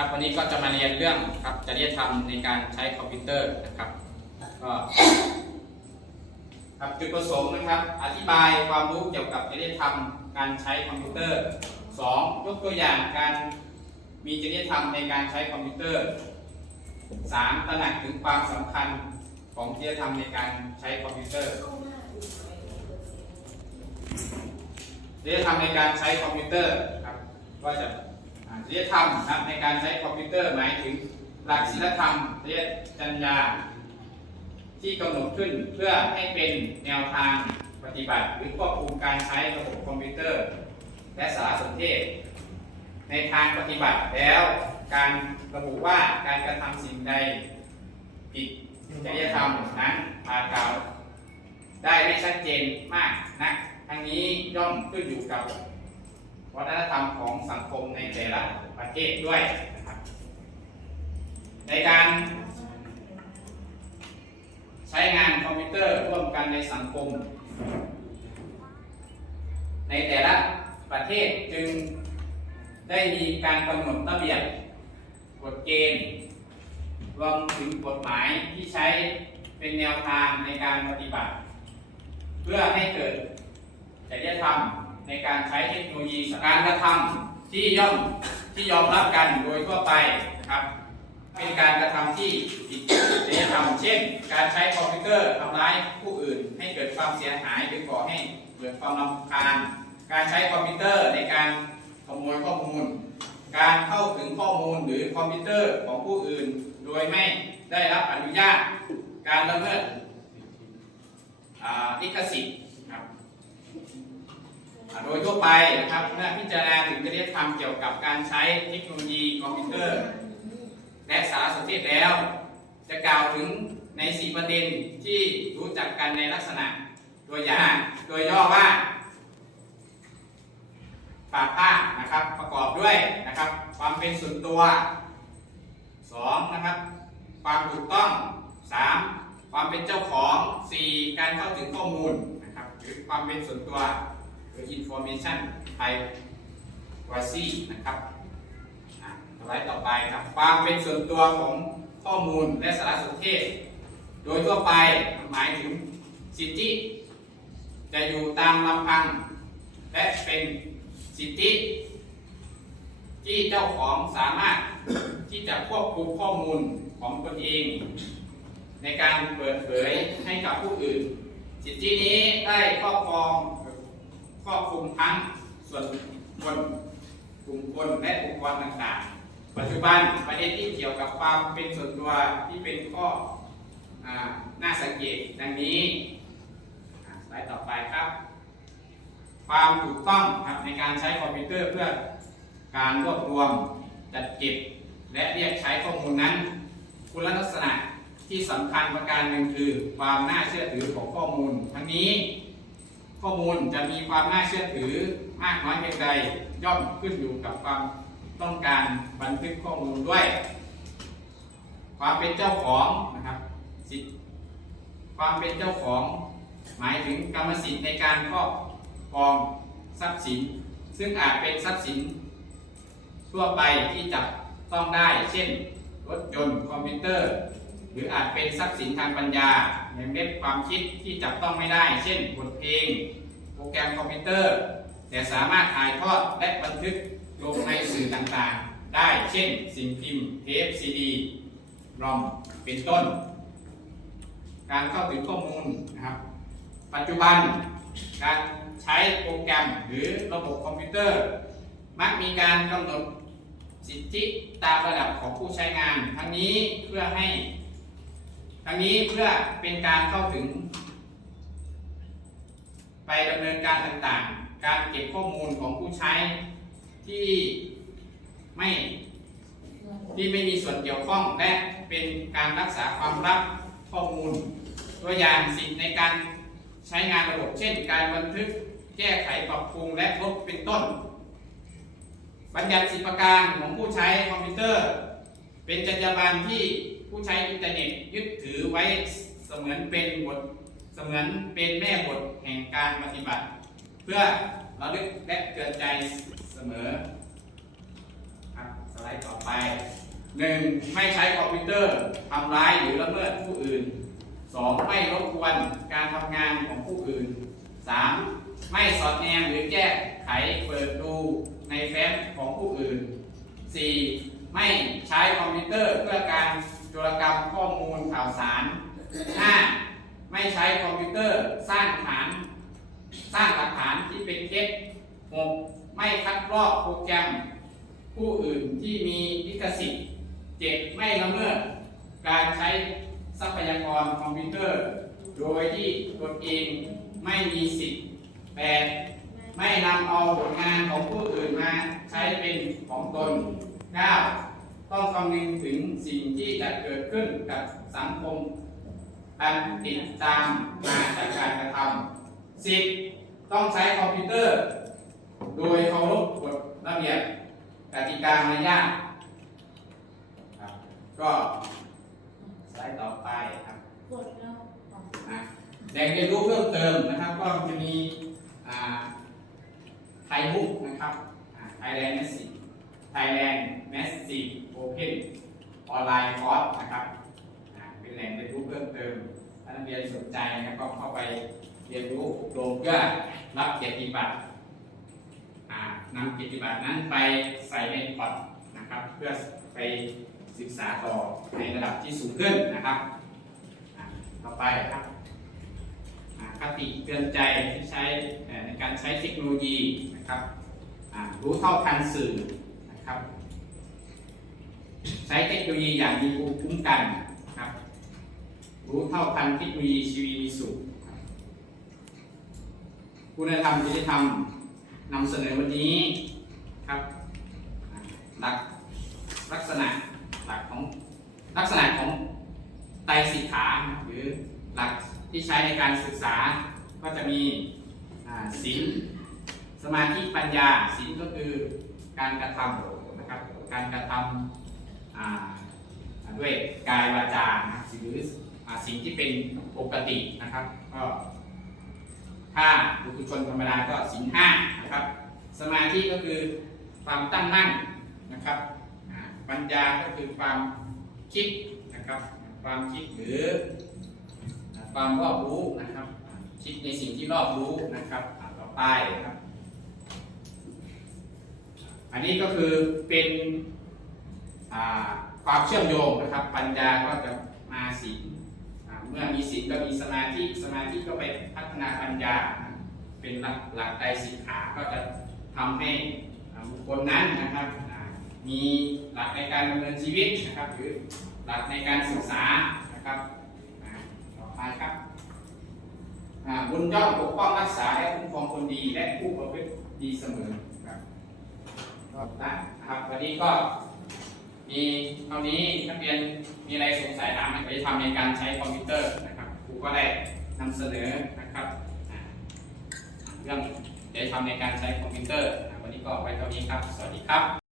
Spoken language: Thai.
ครับวันนี้ก็จะมาเรียนเรื่องครับจริยธรรมในการใช้คอมพิวเตอร์นะครับก็ครับจุดประสงค์นะครับ อธิบายความรู้เกี่ยวกับจริยธรรมการใช้คอมพิวเตอร์ 2. ยกตัวอย่างการมีจริยธรรมในการใช้คอมพิวเตอร์ 3. ตระหนักถึงความสำคัญของจริยธรรมในการใช้คอมพิวเตอร์จริยธรรมในการใช้คอมพิวเตอร์ครับก็จะ จริยธรรมนะครับในการใช้คอมพิวเตอร์หมายถึงหลักศีลธรรมจริยจรรยา ที่กำหนดขึ้นเพื่อให้เป็นแนวทางปฏิบัติหรือควบคุมการใช้ระบบคอมพิวเตอร์ และสารสนเทศ ในทางปฏิบัติแล้วการระบุว่าการกระทำสิ่งใดผิดจริยธรรมนั้นอาจกล่าวได้ไม่ชัดเจนมากนักทั้งนี้ย่อมขึ้นอยู่กับวัฒนธรรมของ สังคมในแต่ละประเทศด้วยนะครับ ในการใช้งานคอมพิวเตอร์ร่วมกันในสังคม ในแต่ละประเทศจึงได้มีการกำหนดระเบียบกฎเกณฑ์รวมถึงกฎหมายที่ใช้เป็นแนวทางในการปฏิบัติ เพื่อให้เกิดจริยธรรมในการใช้เทคโนโลยีการกระทำ ที่ย่อมที่ยอมรับกันโดยทั่วไปนะครับ เป็นการกระทำที่ผิดจริยธรรมเช่น การใช้คอมพิวเตอร์ทำร้ายผู้อื่น ให้เกิดความเสียหายหรือก่อให้เกิดความรำคาญการใช้คอมพิวเตอร์ในการขโมยข้อมูล การเข้าถึงข้อมูลหรือคอมพิวเตอร์ของผู้อื่น โดยไม่ได้รับอนุญาต การละเมิดอ่าลิขสิทธิ์ โดยทั่วไปนะครับเมื่อพิจารณาถึงจริยธรรมเกี่ยวกับการใช้เทคโนโลยีคอมพิวเตอร์ และสารสนเทศแล้ว จะกล่าวถึงใน 4 ประเด็นที่รู้จักกันในลักษณะตัวอย่างโดยย่อว่าปากผ้านะครับประกอบด้วยนะครับ ความเป็นส่วนตัว 2. นะครับ ความถูกต้อง 3. ความเป็นเจ้าของ 4. การเข้าถึงข้อมูลนะครับหรือความเป็นส่วนตัว หรือ information privacy นะครับสไลด์ต่อไปครับ ความเป็นส่วนตัวของข้อมูลและสารสนเทศ โดยทั่วไปหมายถึงสิทธิ จะอยู่ตามลำพัง และเป็นสิทธิ ที่เจ้าของสามารถที่จะควบคุมข้อมูลของตนเอง ในการเปิดเผยให้กับผู้อื่น สิทธินี้ได้ครอบครอง รอบคลุมทั้งส่วนคนกลุ่มคนและองค์กรต่างๆ ปัจจุบันประเด็นที่เกี่ยวกับความเป็นส่วนตัวที่เป็นข้ออน่าสังเกตดังนี้อ่าสไลด์ต่อไปครับ ความถูกต้องครับในการใช้คอมพิวเตอร์เพื่อการรวบรวมจัดเก็บ และเรียกใช้ข้อมูลนั้น คุณลักษณะที่สำคัญประการหนึ่งคือ ความน่าเชื่อถือของข้อมูล ทั้งนี้ ข้อมูลจะมีความน่าเชื่อถือมากน้อยเพียงใดย่อมขึ้นอยู่กับความต้องการบันทึกข้อมูลด้วย ความเป็นเจ้าของนะครับสิทธิความเป็นเจ้าของ หมายถึงกรรมสิทธิ์ในการครอบครองทรัพย์สิน ซึ่งอาจเป็นทรัพย์สิน ทั่วไปที่จับต้องได้ เช่น รถยนต์คอมพิวเตอร์ รืออาจเป็นทรัพย์สินทางปัญญาในเม็ดความคิดที่จับต้องไม่ได้ เช่นบทเพลง โปรแกรมคอมพิวเตอร์ แต่สามารถถ่ายทอดและบันทึกลงในสื่อต่างๆ ได้เช่น สิ่งพิมพ์เทปซีดีรอมเป็นต้น การเข้าถึงข้อมูลนะครับ ปัจจุบันการใช้โปรแกรมหรือระบบคอมพิวเตอร์ มักมีการกำหนดสิทธิตามระดับของผู้ใช้งาน ทั้งนี้เพื่อให้ ทั้งนี้เพื่อเป็นการเข้าถึง ไปดำเนินการต่างๆ การเก็บข้อมูลของผู้ใช้ที่ไม่ที่ไม่มีส่วนเกี่ยวข้องและเป็นการรักษาความลับข้อมูล ตัวอย่างสิทธิในการใช้งานระบบเช่น การบันทึกแก้ไขปรับปรุงและลบเป็นต้น บัญญัติสิทธิประการของผู้ใช้คอมพิวเตอร์ เป็นจรรยาบรรณที่ ผู้ใช้อินเทอร์เน็ตยึดถือไว้เสมือนเป็นบทเสมือนเป็นแม่บทแห่งการปฏิบัติ เพื่อระลึกและเตือนใจเสมอครับสไลด์ต่อไปหนึ่งไม่ใช้คอมพิวเตอร์ทำร้ายหรือละเมิดผู้อื่นสองไม่รบกวนการทำงานของผู้อื่นสามไม่สอดแนมหรือแก้ไขเปิดดูในแฟ้มของผู้อื่นสี่ไม่ใช้คอมพิวเตอร์เพื่อการ รกรรมข้อมูลข่าวสารห้าไม่ใช้คอมพิวเตอร์สร้างฐาน สร้างหลักฐานที่เป็นเท็จหกไม่คัดลอกโปรแกรม ผู้อื่นที่มีลิขสิทธิ์เจ็ดไม่ละเมิดการใช้ทรัพยากรคอมพิวเตอร์ โดยที่ตนเองไม่มีสิทธิ์แปดไม่นำเอาผลงานของผู้อื่นมาใช้เป็นของตนเก้า ต้องคำนึงถึงสิ่งที่จะเกิดขึ้นกับสังคมอันติดตามมาจากการกระทำสิบต้องใช้คอมพิวเตอร์ โดยเคารพกฎระเบียบกติกามารยาทครับก็สไลด์ต่อไปครับกดแล้วนะแหล่งเรียนรู้เพิ่มเติมนะครับ ก็จะมีอ่าไทยบุ๊กนะครับไทยแลนด์แมสซีไทยแลนด์แมสซี โอเพนออนไลน์คอร์สนะครับเป็นแหล่งเรียนรู้เพิ่มเติมถ้านักเรียนสนใจนะครับก็เข้าไปเรียนรู้อบรมเพื่อรับเกียรติบัตรนำเกียรติบัตรนั้นไปใส่ในพอร์ตนะครับ เพื่อไปศึกษาต่อในระดับที่สูงขึ้นนะครับต่อไปครับคติเตือนใจที่ใช้ในการใช้เทคโนโลยีนะครับรู้เท่าทันสื่อนะครับ ใช้เทคโนโลยีอย่างมีภูมิคุ้มกันครับรู้เท่าทันเทคโนโลยีชีวิตมีสุขคุณธรรมจริยธรรมนำเสนอวันนี้ครับหลักลักษณะหลักของลักษณะของไตรสิกขาหรือหลักที่ใช้ในการศึกษาก็จะมีศีลสมาธิปัญญาศีลก็คือการกระทำนะครับการกระทำอ่า ด้วยกายวาจานะหรือสิ่งที่เป็นปกตินะครับก็ถ้าบุคคลชนธรรมดาก็ศีลห้านะครับ สมาธิก็คือความตั้งมั่นนะครับปัญญาก็คือความคิดนะครับ ความคิดหรือ ความรอบรู้นะครับ คิดในสิ่งที่รอบรู้นะครับต่อไปนะครับ อันนี้ก็คือเป็น ความเชื่อมโยงนะครับ ปัญญาก็จะมาศีลอ่าเมื่อมีศีลก็มีสมาธิสมาธิก็ไปพัฒนาปัญญานะเป็นหลักหลักใจสิกขาก็จะทำให้อ่าบุคคลนั้นนะครับอ่ามีหลักในการดำเนินชีวิตนะครับหรือหลักในการศึกษานะครับอ่าต่อไปครับอ่าบุญย่อมปกป้องรักษาและคุ้มครองคนดีและผู้ประพฤติดีเสมอครับก็ได้นะครับวันนี้ก็ มีเท่านี้นักเรียนมีอะไรสงสัยถามในจะทำในการใช้คอมพิวเตอร์นะครับครูก็ได้นำเสนอนะครับเรื่องจะทำในการใช้คอมพิวเตอร์วันนี้ก็ไปเท่านี้ครับ สวัสดีครับ